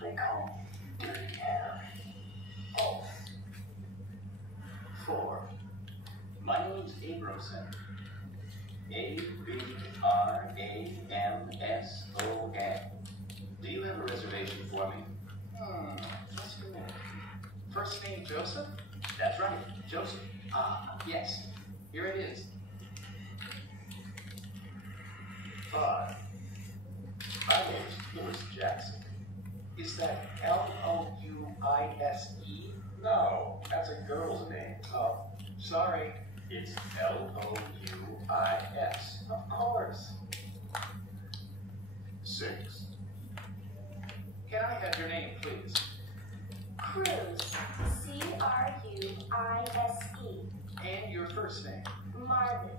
They call me Dirty Harry. Oh. 4. My name's Abramson. Abramson. Do you have a reservation for me? Just a minute. First name Joseph? That's right, Joseph. Yes. Here it is. 5. My name's Louis Jackson. Is that Louise? No, that's a girl's name. Oh, sorry. It's Louis. Of course. 6. Can I have your name, please? Cruse. Cruise. And your first name? Marley.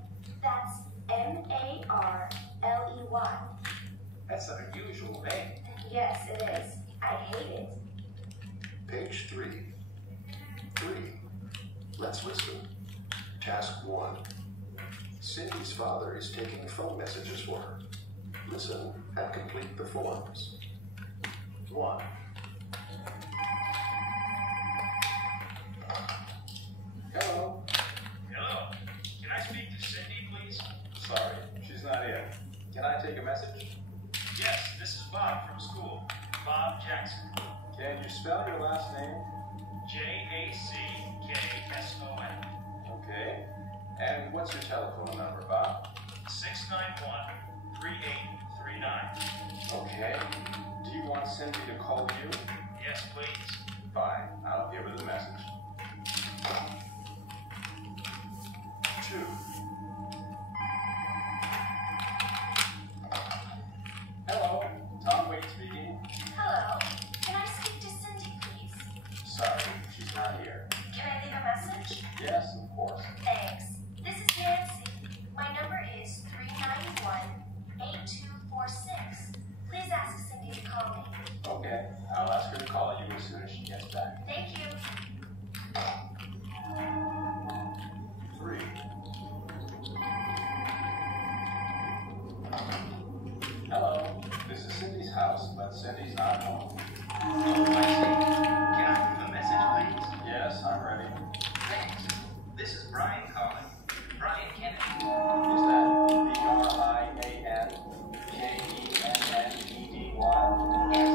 That's Marley. That's an unusual name. Yes, it is. I hate it. Page 3. 3. Let's listen. Task 1. Cindy's father is taking phone messages for her. Listen and complete the forms. 1. Hello. Hello. Can I speak to Cindy, please? Sorry, she's not in. Can I take a message? Yes, this is Bob from school. Bob Jackson. Can you spell your last name? Jackson. Okay. And what's your telephone number, Bob? 691-3839. Okay. Do you want Cindy to call you? Yes, please. Fine. I'll give her the message. 2. Hello. Tom Wade speaking. Hello. Can I speak to Cindy, please? Sorry, she's not here. Can I leave a message? Yes, of course. Thanks. This is Nancy. My number is 391-8246. Please ask Cindy to call me. Okay. I'll ask her to call you as soon as she gets back. Thank you. 3. Hello. This is Cindy's house, but Cindy's not home. Oh, I see. Can I leave a message, please? Yes, I'm ready. Thanks. This is Brian calling. Brian Kennedy. Is that BRIANKENNEDY? Yes.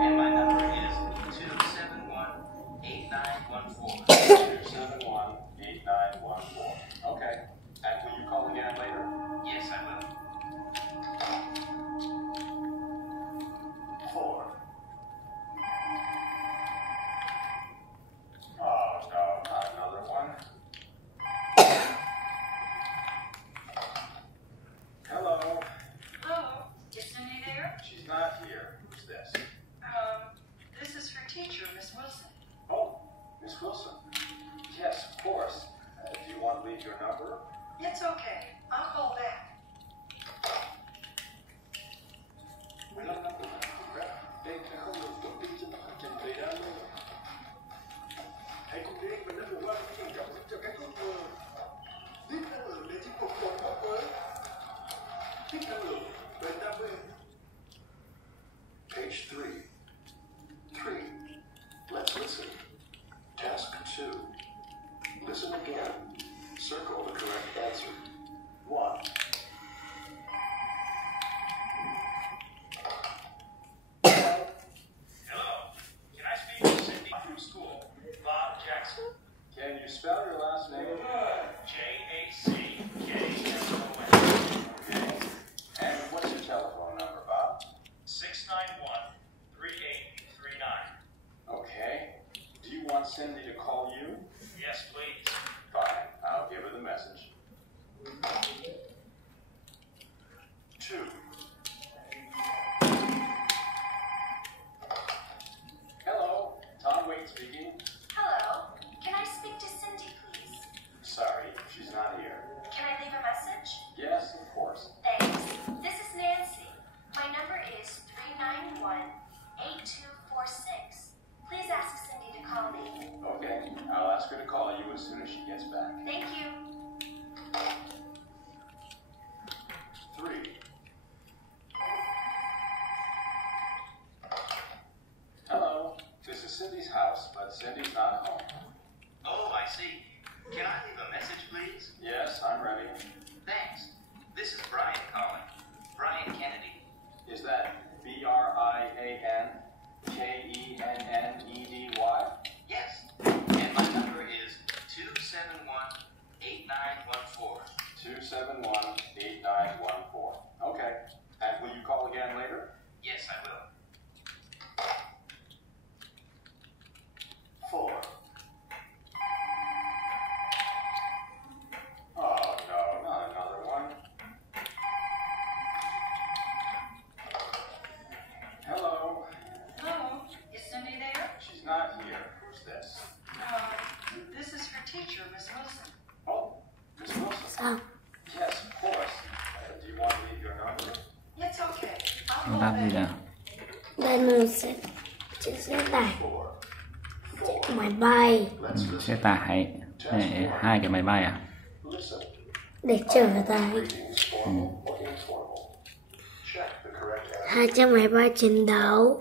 And my number is 271-8914. 271-8914. Okay. And will you call again later? Yes, I will. 4. Oh, no, not another one. Hello. Hello, is Cindy there? She's not here. Who's this? This is her teacher, Miss Wilson. Oh, Miss Wilson. Yes, of course. Do you want to leave your number? It's okay. I'll call back. Page 3. 3. Let's listen. Task 2. Listen again. Circle the correct answer. 1. Hello. Can I speak to Cindy from school? Bob Jackson. Can you spell your last name? Jackson. Okay. And what's your telephone number, Bob? 691-3839. Okay. Do you want Cindy to call you? Yes, please. Fine. I'll give her the message. 2. Hello. Tom Wade speaking. Hello. Can I speak to Cindy, please? Sorry, she's not here. Can I leave a message? Yes, of course. Thanks. This is Nancy. My number is 391-8246. Please ask Cindy to call me. Okay. Cindy's not home. Oh, I see. Can I leave a message, please? Yes, I'm ready. Thanks. This is Brian calling. Brian Kennedy. Is that BrianKennedy? Yes. And my number is 271-8914. 271-8914. Okay. And will you call again later? Yes, I will. 4. Oh, no, not another one. Hello. Hello, is Cindy there? She's not here. Who's this? This is for teacher, Miss Wilson. Oh, Miss Wilson. Sao? Yes, of course. Do you want to leave your number? It's okay. I'll Nó call đáp gì back. nào? Đây là chiếc xe tải, chiếc máy bay Xe tải. Này, 2 cái máy bay à? Listen. để chở tải. Greetings, formal or informal. Check the correct answer. 2 chiếc máy bay chiến đấu.